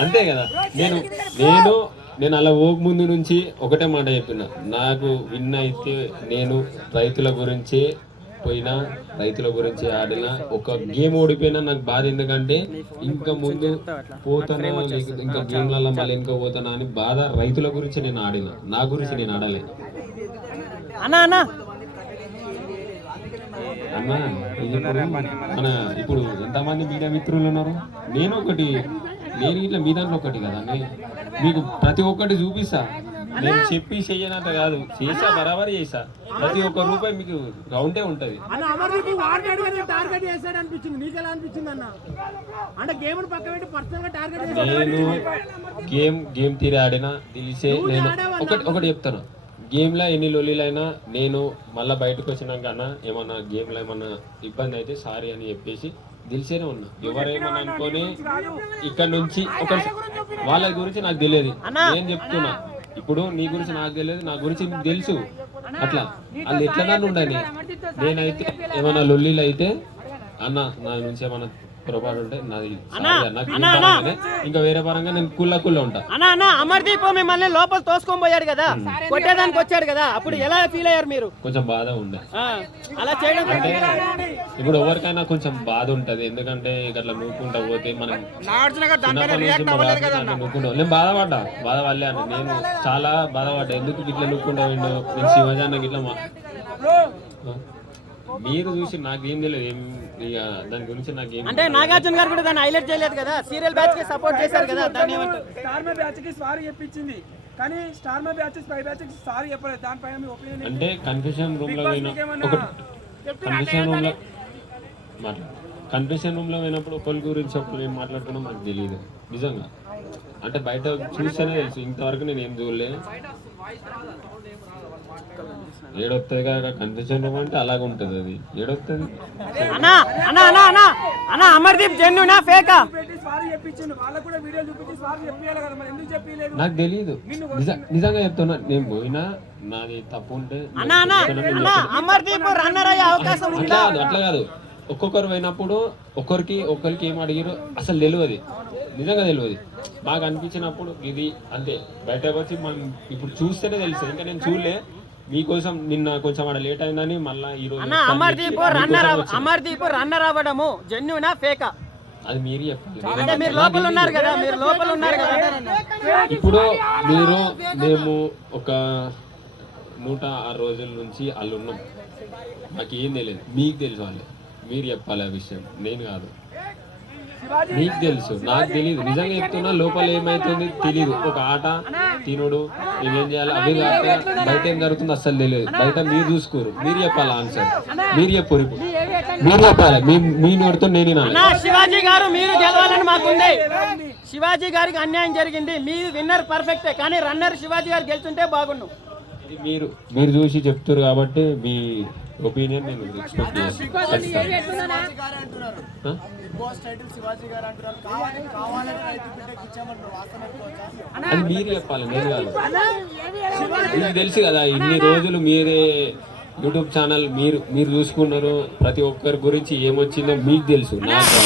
అంతే కదా. నేను నేను నేను అలా ఓ ముందు నుంచి ఒకటే మాట చెప్పిన. నాకు విన్ అయితే నేను రైతుల గురించి పోయినా రైతుల గురించి ఆడిన ఒక గేమ్ ఓడిపోయినా నాకు బాధ ఎందుకంటే ఇంకా ముందు పోతానా ఇంకా గేమ్లలో మళ్ళీ ఇంకా పోతానా అని బాధ రైతుల గురించి నేను ఆడిన. నా గురించి నేను ఆడలే. అన్నా అన్నా. ఇప్పుడు ఎంతమంది మీడియా మిత్రులు ఉన్నారు? నేను ఒకటి నేను ఇట్లా మీ దాంట్లో ఒకటి కదా నే- మీకు ప్రతి ఒక్కటి చూపిస్తా. నేను చెప్పి చెయ్యనంత కాదు. చేసా బరాబర్ చేసా. ప్రతి ఒక్క రూపాయి మీకు రౌండే ఉంటది. నేను గేమ్ గేమ్ తీరి ఆడినా తెలిసే నేను ఒకటి ఒకటి చెప్తాను. గేమ్లో ఎన్ని లొల్లీలైనా నేను మళ్ళీ బయటకు వచ్చినాక అన్న ఏమన్నా గేమ్లో ఏమన్నా ఇబ్బంది అయితే సారీ అని చెప్పేసి తెలిసేనే ఉన్నా. ఎవరేమన్నా అనుకొని ఇక్కడ నుంచి ఒక వాళ్ళ గురించి నాకు తెలియదు. నేను చెప్తున్నా. ఇప్పుడు నీ గురించి నాకు తెలియదు నా గురించి నీకు తెలుసు. అట్లా. వాళ్ళు ఎట్లా ఉండని నేనైతే ఏమన్నా లొల్లీలు అయితే అన్న నా నుంచి ఏమన్నా పొరపాటు ఉంటే నాది. ఇంకా వేరే పరంగా నేను కుల్ల కుల్ల ఉంటా. అన్నా అన్నా అమర్దీప్ మిమ్మల్ని లోపల తోసుకొని పోయాడు కదా. కొట్టేదానికి వచ్చాడు కదా. అప్పుడు ఎలా ఫీల్ అయ్యారు మీరు? కొంచెం బాధ ఉండే. అలా చేయడం ఇప్పుడు ఎవరికైనా కొంచెం బాధ ఉంటది. ఎందుకంటే ఇట్లా నూకుంటా పోతే మనం నేను బాధపడ్డా బాధపడలేను నేను చాలా బాధపడ్డా. ఎందుకు ఇట్లా నూక్కుంటా విండు నేను శివజాన్నకి ఇట్లా? మీరు చూసి నాకేం తెలియదు ఏం ఇక దాని గురించి నాకేం అంటే నాగార్జున గారు కూడా దాన్ని హైలైట్ చేయలేదు కదా? సీరియల్ బ్యాచ్కి సపోర్ట్ చేశారు కదా దాన్ని స్టార్ మా బ్యాచ్కి సారీ చెప్పించింది. కానీ star Maa batch spy బ్యాచ్కి sorry చెప్పలేదు. దానిపైన మీ ఒపీనియన్ అంటే కన్ఫ్యూషన్ రూమ్లో కన్ఫ్యూషన్ రూమ్లో కన్ఫ్యూషన్ రూమ్లో పోయినప్పుడు ఒకరి గురించి ఒకరు ఏం మాట్లాడుతున్నా నాకు తెలియదు. నిజంగా. అంటే బయట చూస్తేనే తెలుసు ఇంతవరకు నేను ఏం చూడలేదు ఏడొస్తుంది కదా కన్ఫ్యూషన్ రూమ్ అంటే అలాగ ఉంటుంది అది. ఏడొస్తుంది అన్నా అన్నా అన్నా అన్నా అన్నా అమర్దీప్ జెన్యునా ఫేకా? చెప్పలేదు నాకు తెలియదు నిజ- నిజంగా చెప్తున్నా నేను పోయినా నాది తప్పు ఉంటే అమర్దీప్ రన్నర్ అయ్యే అవకాశం అట్లా కాదు అట్లా కాదు. ఒక్కొక్కరు పోయినప్పుడు ఒక్కరికి ఒక్కరికి ఏం అడిగారో అసలు తెలియదు నిజంగా తెలియదు మాకు అనిపించినప్పుడు ఇది అంతే. బయటకు వచ్చి మనం ఇప్పుడు చూస్తేనే తెలుస్తుంది. ఇంకా నేను చూడలే. మీకోసం నిన్న కొంచెం అక్కడ లేట్ అయిందని మళ్ళీ ఈ రోజు అమర్దీప్ రన్నర్. అమర్దీప్ రన్నర్ అవ్వడము జెన్యునా ఫేకా అది మీరు చెప్పాలి. అంటే మీరు లోపల ఉన్నారు కదా మీరు లోపల ఉన్నారు కదా. ఇప్పుడు మీరు మేము ఒక నూట ఆరు రోజుల నుంచి వాళ్ళు ఉన్నాం. మాకు ఏం తెలియదు. మీకు తెలుసు వాళ్ళు. మీరు చెప్పాలి ఆ విషయం. నేను కాదు. మీకు తెలుసు. నాకు తెలియదు నిజంగా చెప్తున్నా లోపల ఏమైతుంది? తెలియదు ఒక ఆట తినుడు ఇవేం చేయాలి? అవి కాక బయట ఏం జరుగుతుందో అస్సలు తెలియదు. బయట మీరు చూసుకోరు. మీరు చెప్పాలి ఆన్సర్? మీరు చెప్పరు మీరు చెప్పాలి. మీ మీ నోటితో నేను శివాజీ గారు మీరు గెలవాలని మాకుంది. శివాజీ గారికి అన్యాయం జరిగింది. మీ విన్నర్ పర్ఫెక్టే కానీ రన్నర్ శివాజీ గారు గెలుచుంటే బాగుండు. ఇది మీరు మీరు చూసి చెప్తారు కాబట్టి మీ ఒపీనియన్ నేను ఎక్స్పెక్ట్ చేస్తాను మీరు చెప్పాలి నేను కాదు. మీకు తెలుసు కదా ఇన్ని రోజులు మీరే యూట్యూబ్ ఛానల్ మీరు మీరు చూసుకున్నారు. ప్రతి ఒక్కరి గురించి ఏమొచ్చిందో మీకు తెలుసు నాకు